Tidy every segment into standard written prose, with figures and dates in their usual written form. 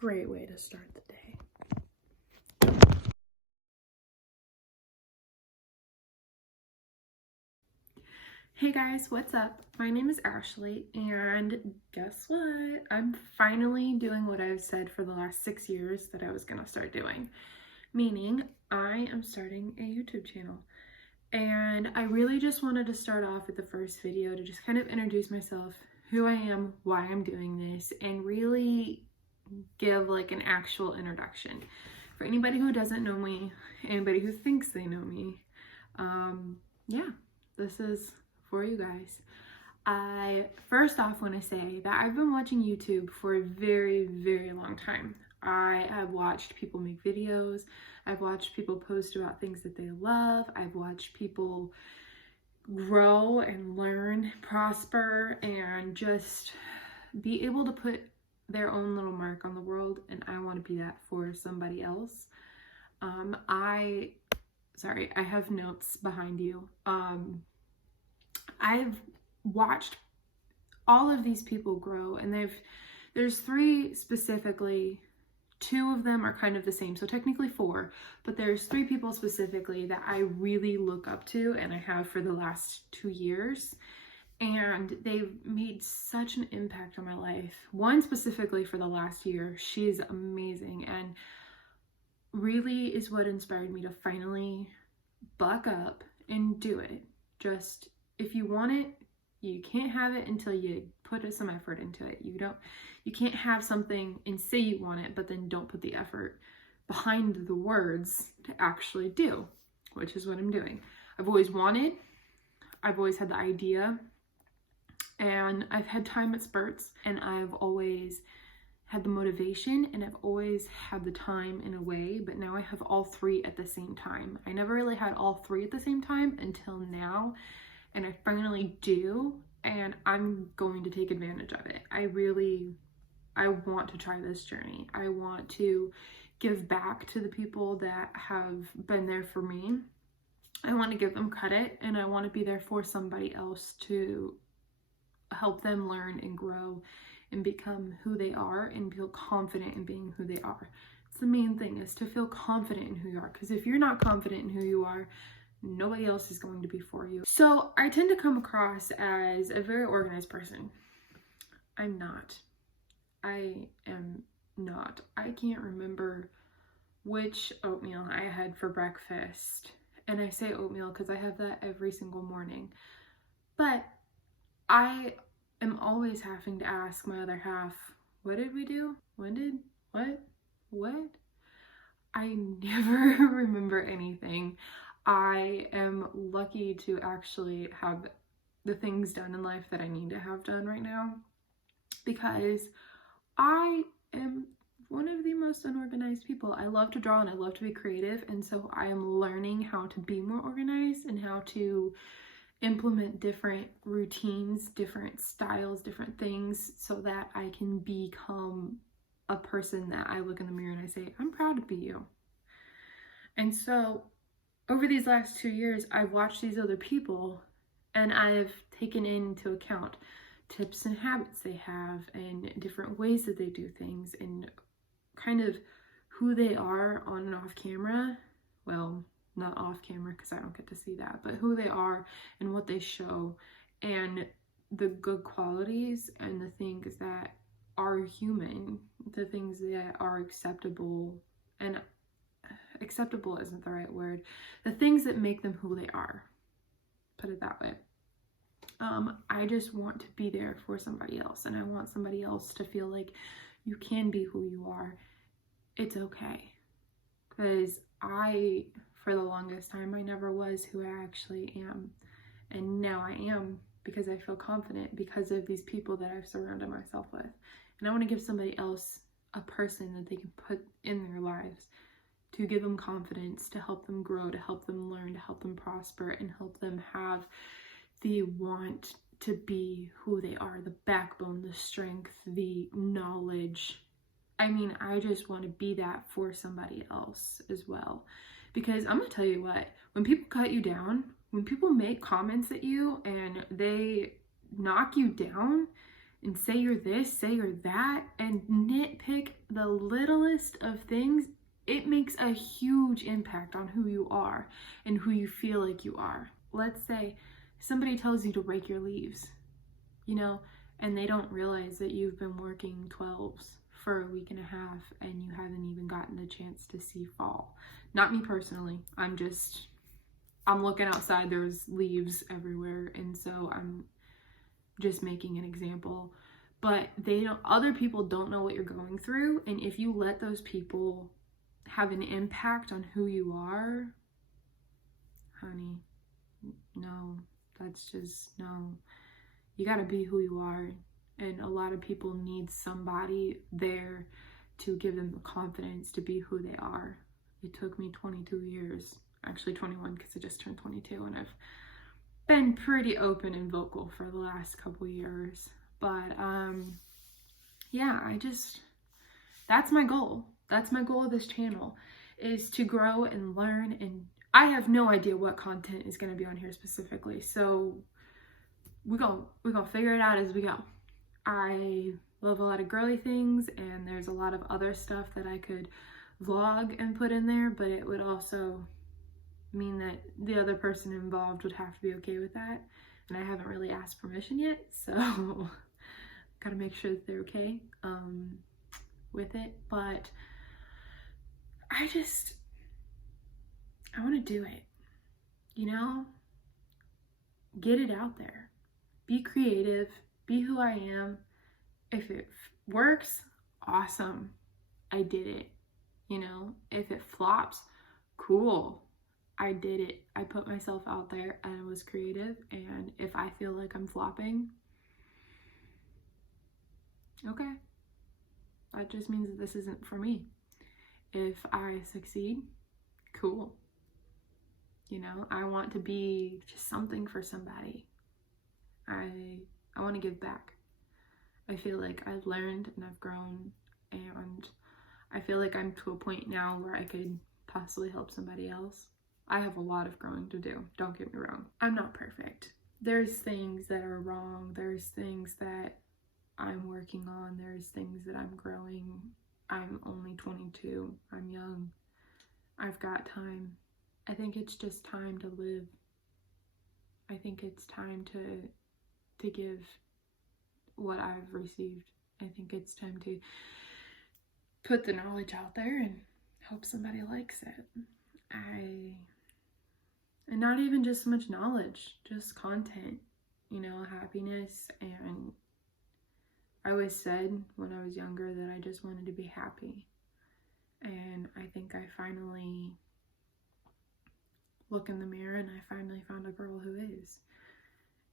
Great way to start the day. Hey guys, what's up? My name is Ashley, and guess what? I'm finally doing what I've said for the last 6 years that I was gonna start doing, meaning I am starting a YouTube channel. And I really just wanted to start off with the first video to just kind of introduce myself, who I am, why I'm doing this, and really give like an actual introduction. For anybody who doesn't know me, anybody who thinks they know me, yeah, this is for you guys. I first off want to say that I've been watching YouTube for a very, very long time. I have watched people make videos. I've watched people post about things that they love. I've watched people grow and learn, prosper, and just be able to put their own little mark on the world. And I want to be that for somebody else. I have notes behind you. I've watched all of these people grow, and there's 3 specifically. 2 of them are kind of the same, so technically 4, but there's 3 people specifically that I really look up to, and I have for the last 2 years, and they've made such an impact on my life. One specifically for the last year, she's amazing, and really is what inspired me to finally buck up and do it. Just, if you want it, you can't have it until you put some effort into it. You can't have something and say you want it, but then don't put the effort behind the words to actually do, which is what I'm doing. I've always wanted, I've always had the idea, and I've had time at spurts, and I've always had the motivation, and I've always had the time in a way, but now I have all 3 at the same time. I never really had all 3 at the same time until now, and I finally do, and I'm going to take advantage of it. I want to try this journey. I want to give back to the people that have been there for me. I want to give them credit, and I want to be there for somebody else to help them learn and grow and become who they are and feel confident in being who they are. It's the main thing, is to feel confident in who you are, because if you're not confident in who you are, nobody else is going to be for you. So I tend to come across as a very organized person. I'm not. I am not. I can't remember which oatmeal I had for breakfast. And I say oatmeal because I have that every single morning. But I am always having to ask my other half, what did we do? When did? What? I never remember anything. I am lucky to actually have the things done in life that I need to have done right now, because I am one of the most unorganized people. I love to draw and I love to be creative, and so I am learning how to be more organized and how to implement different routines, different styles, different things, so that I can become a person that I look in the mirror and I say, I'm proud to be you. And so over these last 2 years, I've watched these other people, and I've taken into account tips and habits they have, and different ways that they do things, and kind of who they are on and off camera. Well, not off camera because I don't get to see that, but who they are and what they show, and the good qualities and the things that are human, the things that are acceptable, and acceptable isn't the right word, the things that make them who they are, put it that way. I just want to be there for somebody else, and I want somebody else to feel like you can be who you are. It's okay, because for the longest time, I never was who I actually am, and now I am, because I feel confident because of these people that I've surrounded myself with. And I want to give somebody else a person that they can put in their lives to give them confidence, to help them grow, to help them learn, to help them prosper, and help them have the want to be who they are, the backbone, the strength, the knowledge. I mean, I just want to be that for somebody else as well. Because I'm gonna tell you what, when people cut you down, when people make comments at you and they knock you down, and say you're this, say you're that, and nitpick the littlest of things, it makes a huge impact on who you are and who you feel like you are. Let's say somebody tells you to rake your leaves, you know, and they don't realize that you've been working 12s for a week and a half and you haven't even gotten the chance to see fall. Not me personally. I'm looking outside, there's leaves everywhere, and so I'm just making an example. But other people don't know what you're going through, and if you let those people have an impact on who you are, honey, no, that's just no. You gotta be who you are, and a lot of people need somebody there to give them the confidence to be who they are. It took me 22 years, actually 21, because I just turned 22, and I've been pretty open and vocal for the last couple years. But yeah, that's my goal. That's my goal of this channel, is to grow and learn, and I have no idea what content is going to be on here specifically, so we're gonna figure it out as we go. I love a lot of girly things, and there's a lot of other stuff that I could vlog and put in there, but it would also mean that the other person involved would have to be okay with that, and I haven't really asked permission yet, so gotta make sure that they're okay with it. But I want to do it, you know, get it out there, be creative, be who I am. If it works, awesome, I did it, you know. If it flops, cool, I did it. I put myself out there and I was creative, and if I feel like I'm flopping, okay, that just means that this isn't for me. If I succeed, cool. You know, I want to be just something for somebody. I want to give back. I feel like I've learned and I've grown, and I feel like I'm to a point now where I could possibly help somebody else. I have a lot of growing to do, don't get me wrong. I'm not perfect. There's things that are wrong. There's things that I'm working on. There's things that I'm growing. I'm only 22. I'm young. I've got time. I think it's just time to live. I think it's time to give what I've received. I think it's time to put the knowledge out there and hope somebody likes it. And not even just so much knowledge, just content, you know, happiness. And I always said when I was younger that I just wanted to be happy. And I think I finally look in the mirror and I finally found a girl who is.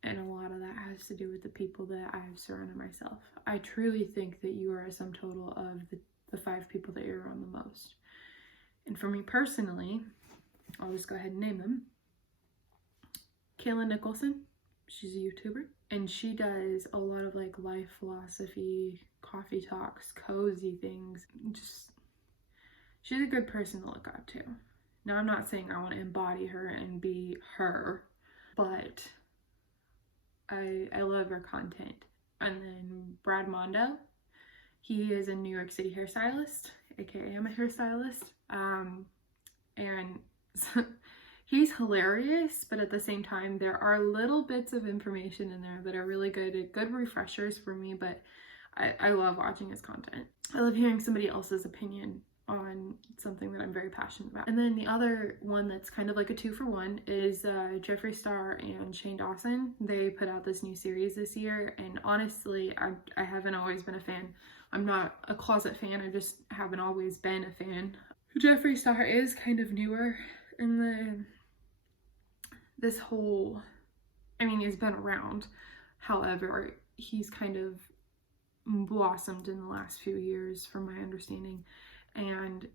And a lot of that has to do with the people that I've surrounded myself. I truly think that you are a sum total of the 5 people that you're around the most. And for me personally, I'll just go ahead and name them. Kayla Nicholson, she's a YouTuber, and she does a lot of like life philosophy, coffee talks, cozy things. She's a good person to look up to. Now, I'm not saying I want to embody her and be her, but I love her content. And then Brad Mondo, he is a New York City hairstylist, aka I'm a hairstylist, and he's hilarious, but at the same time there are little bits of information in there that are really good refreshers for me. But I love watching his content. I love hearing somebody else's opinion on something that I'm very passionate about. And then the other one that's kind of like a 2-for-1 is Jeffree Star and Shane Dawson. They put out this new series this year, and honestly, I haven't always been a fan. I'm not a closet fan, I just haven't always been a fan. Jeffree Star is kind of newer in this whole, I mean, he's been around. However, he's kind of blossomed in the last few years from my understanding. And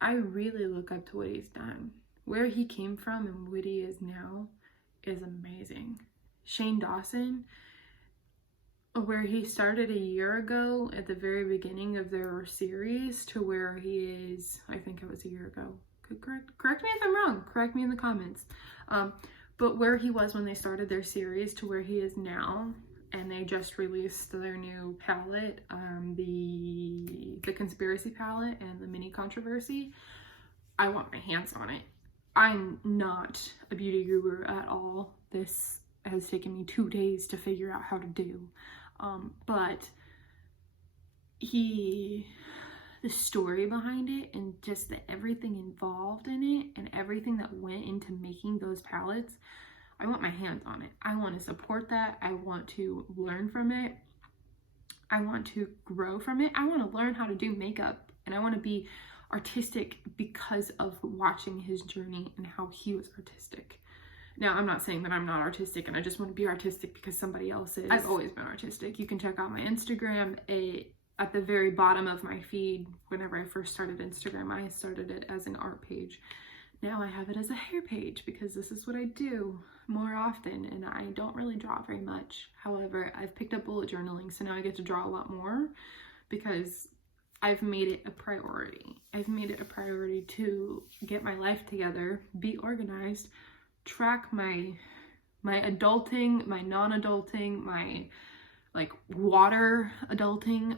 I really look up to what he's done. Where he came from and what he is now is amazing. Shane Dawson, where he started a year ago at the very beginning of their series to where he is, I think it was a year ago. Correct me if I'm wrong. Correct me in the comments. But where he was when they started their series to where he is now, and they just released their new palette, the Conspiracy palette and the Mini Controversy. I want my hands on it. I'm not a beauty guru at all. This has taken me 2 days to figure out how to do. But the story behind it and just everything involved in it and everything that went into making those palettes, I want my hands on it. I want to support that. I want to learn from it. I want to grow from it. I want to learn how to do makeup, and I want to be artistic because of watching his journey and how he was artistic. Now, I'm not saying that I'm not artistic and I just want to be artistic because somebody else is. I've always been artistic. You can check out my Instagram. At the very bottom of my feed, whenever I first started Instagram, I started it as an art page. Now I have it as a hair page because this is what I do more often, and I don't really draw very much. However, I've picked up bullet journaling, so now I get to draw a lot more because I've made it a priority. I've made it a priority to get my life together, be organized, track my adulting, my non-adulting, my like water adulting,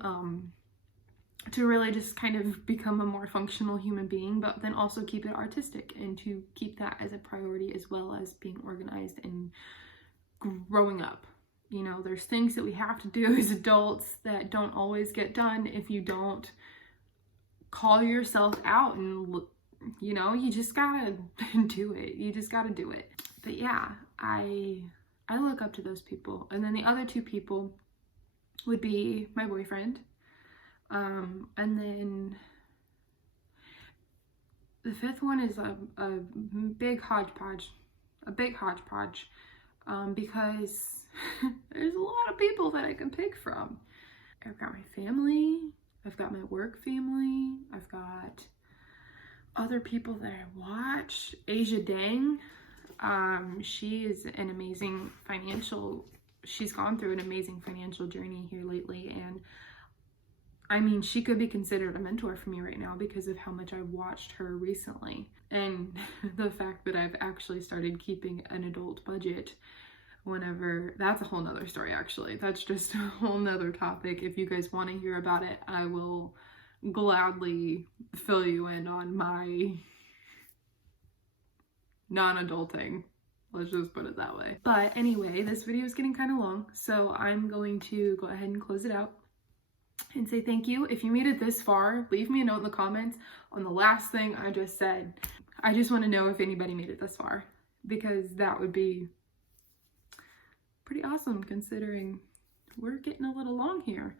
to really just kind of become a more functional human being, but then also keep it artistic and to keep that as a priority, as well as being organized and growing up. You know, there's things that we have to do as adults that don't always get done if you don't call yourself out, and you know, you just gotta do it. You just gotta do it. But yeah, I look up to those people. And then the other two people would be my boyfriend, and then the fifth one is a big hodgepodge, because there's a lot of people that I can pick from. I've got my family, I've got my work family, I've got other people that I watch. Asia Dang, she is an amazing she's gone through an amazing financial journey here lately, and I mean, she could be considered a mentor for me right now because of how much I've watched her recently, and the fact that I've actually started keeping an adult budget whenever. That's a whole nother story, actually. That's just a whole nother topic. If you guys want to hear about it, I will gladly fill you in on my non-adulting. Let's just put it that way. But anyway, this video is getting kind of long, so I'm going to go ahead and close it out and say thank you. If you made it this far, leave me a note in the comments on the last thing I just said. I just want to know if anybody made it this far, because that would be pretty awesome considering we're getting a little long here.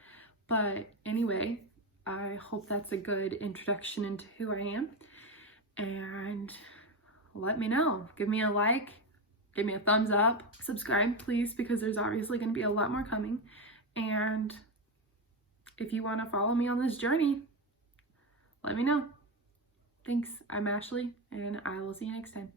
But anyway, I hope that's a good introduction into who I am, and let me know. Give me a like, give me a thumbs up, subscribe please, because there's obviously going to be a lot more coming. And if you want to follow me on this journey, let me know. Thanks. I'm Ashley, and I will see you next time.